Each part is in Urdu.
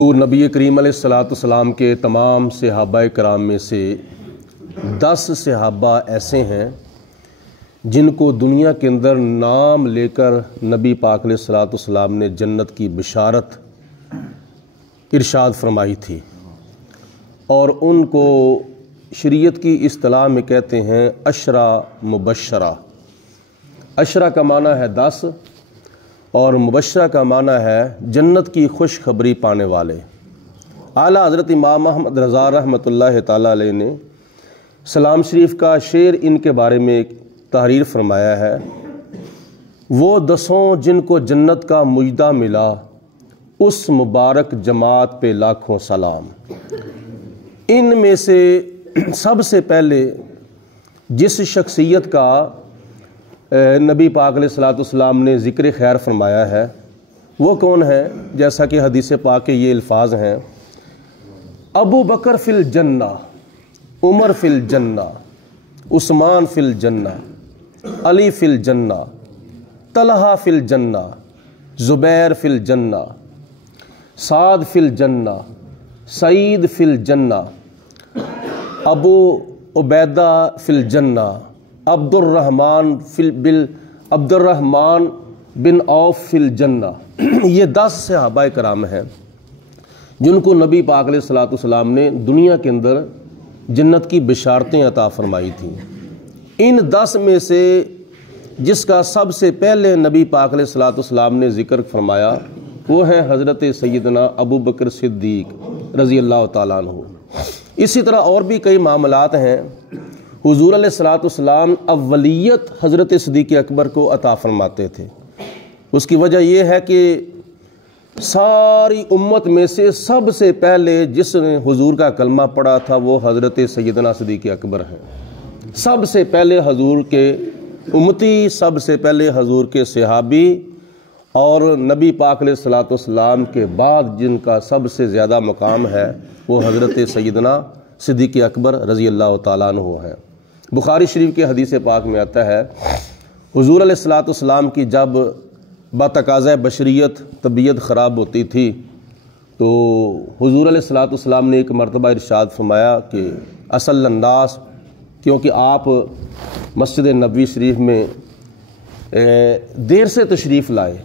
تو نبی کریم علیہ السلام کے تمام صحابہ کرام میں سے 10 صحابہ ایسے ہیں جن کو دنیا کے اندر نام لے کر نبی پاک علیہ السلام نے جنت کی بشارت ارشاد فرمائی تھی، اور ان کو شریعت کی اصطلاح میں کہتے ہیں عشرہ مبشرہ۔ عشرہ کا معنی ہے 10 اور مبشرہ کا معنی ہے جنت کی خوشخبری پانے والے۔ اعلیٰ حضرت امام احمد رضا رحمۃ اللہ تعالیٰ علیہ نے سلام شریف کا شعر ان کے بارے میں ایک تحریر فرمایا ہے، وہ 10 جن کو جنت کا مجدہ ملا، اس مبارک جماعت پہ لاکھوں سلام۔ ان میں سے سب سے پہلے جس شخصیت کا نبی پاک علیہ السلام نے ذکر خیر فرمایا ہے وہ کون ہے؟ جیسا کہ حدیث پاک کے یہ الفاظ ہیں، ابو بکر فی الجنہ، عمر فی الجنہ، عثمان فی الجنہ، علی فی الجنہ، طلحہ فی الجنہ، زبیر فی الجنہ، سعد فی الجنہ، سعید فی الجنہ، ابو عبیدہ فی الجنہ، عبد الرحمن بن عوف فی الجنہ۔ یہ 10 صحابہ کرام ہیں جن کو نبی پاک علیہ السلام نے دنیا کے اندر جنت کی بشارتیں عطا فرمائی تھیں۔ ان 10 میں سے جس کا سب سے پہلے نبی پاک علیہ السلام نے ذکر فرمایا وہ ہے حضرت سیدنا ابو بکر صدیق رضی اللہ تعالیٰ عنہ۔ اسی طرح اور بھی کئی معاملات ہیں۔ حضور علیہ السلام اولیت حضرت صدیق اکبر کو عطا فرماتے تھے۔ اس کی وجہ یہ ہے کہ ساری امت میں سے سب سے پہلے جس نے حضور کا کلمہ پڑھا تھا وہ حضرت سیدنا صدیق اکبر ہیں۔ سب سے پہلے حضور کے امتی، سب سے پہلے حضور کے صحابی، اور نبی پاک علیہ السلام کے بعد جن کا سب سے زیادہ مقام ہے وہ حضرت سیدنا صدیق اکبر رضی اللہ تعالیٰ عنہ ہیں۔ بخاری شریف کے حدیث پاک میں آتا ہے، حضور علیہ السلام کی جب بتقاضۂ بشریت طبیعت خراب ہوتی تھی تو حضور علیہ السلام نے ایک مرتبہ ارشاد فرمایا کہ اصل الناس، کیونکہ آپ مسجد نبوی شریف میں دیر سے تشریف لائے،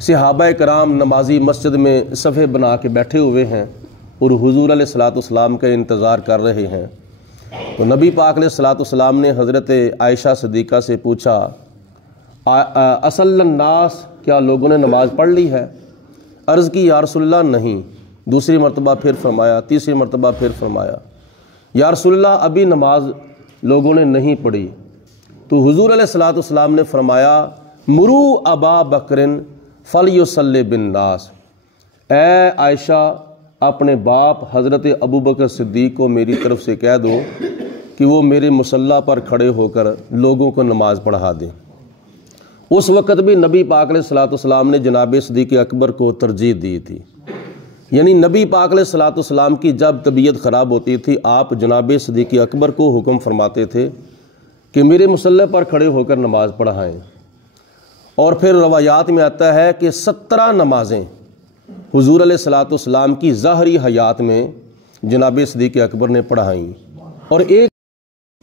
صحابہ کرام نمازی مسجد میں صفحے بنا کے بیٹھے ہوئے ہیں اور حضور علیہ السلام کا انتظار کر رہے ہیں، تو نبی پاک علیہ السلام نے حضرت عائشہ صدیقہ سے پوچھا، اصل الناس، کیا لوگوں نے نماز پڑھ لی ہے؟ عرض کی یا رسول اللہ نہیں۔ دوسری مرتبہ پھر فرمایا، تیسری مرتبہ پھر فرمایا، یا رسول اللہ ابھی نماز لوگوں نے نہیں پڑھی۔ تو حضور علیہ السلام نے فرمایا، مرو ابا بکرن فلیصلی بالناس، اے عائشہ اپنے باپ حضرت ابو بکر صدیق کو میری طرف سے کہہ دو کہ وہ میرے مصلی پر کھڑے ہو کر لوگوں کو نماز پڑھا دیں۔ اس وقت بھی نبی پاک علیہ السلام نے جناب صدیق اکبر کو ترجیح دی تھی، یعنی نبی پاک علیہ السلام کی جب طبیعت خراب ہوتی تھی آپ جناب صدیق اکبر کو حکم فرماتے تھے کہ میرے مصلی پر کھڑے ہو کر نماز پڑھائیں۔ اور پھر روایات میں آتا ہے کہ 17 نمازیں حضور علیہ السلام کی ظاہری حیات میں جناب صدیق اکبر نے پڑھائیں۔ اور ایک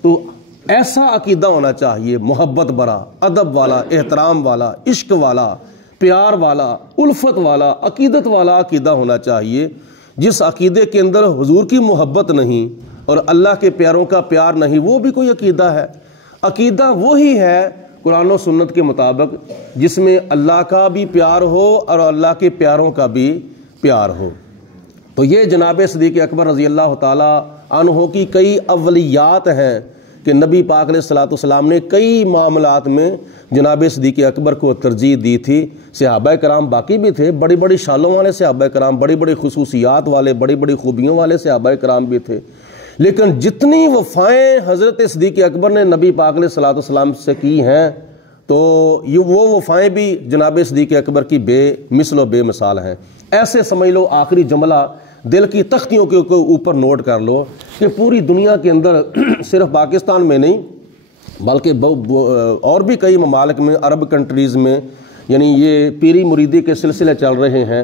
تو ایسا عقیدہ ہونا چاہیے، محبت برا، ادب والا، احترام والا، عشق والا، پیار والا، الفت والا، عقیدت والا عقیدہ ہونا چاہیے۔ جس عقیدے کے اندر حضور کی محبت نہیں اور اللہ کے پیاروں کا پیار نہیں وہ بھی کوئی عقیدہ ہے؟ عقیدہ وہی ہے قرآن و سنت کے مطابق جس میں اللہ کا بھی پیار ہو اور اللہ کے پیاروں کا بھی پیار ہو۔ تو یہ جناب صدیق اکبر رضی اللہ تعالی عنہ کی کئی اولیات ہیں کہ نبی پاک علیہ السلام نے کئی معاملات میں جناب صدیق اکبر کو ترجیح دی تھی۔ صحابہ کرام باقی بھی تھے، بڑی بڑی شالوں والے صحابہ کرام، بڑی بڑی خصوصیات والے، بڑی بڑی خوبیوں والے صحابہ کرام بھی تھے، لیکن جتنی وفائیں حضرت صدیق اکبر نے نبی پاک علیہ السلام سے کی ہیں تو وہ وفائیں بھی جناب صدیق اکبر کی بے مثل و بے مثال ہیں۔ ایسے سمجھ لو، آخری جملہ دل کی تختیوں کے اوپر نوٹ کر لو کہ پوری دنیا کے اندر صرف پاکستان میں نہیں بلکہ اور بھی کئی ممالک میں، عرب کنٹریز میں، یعنی یہ پیری مریدی کے سلسلے چل رہے ہیں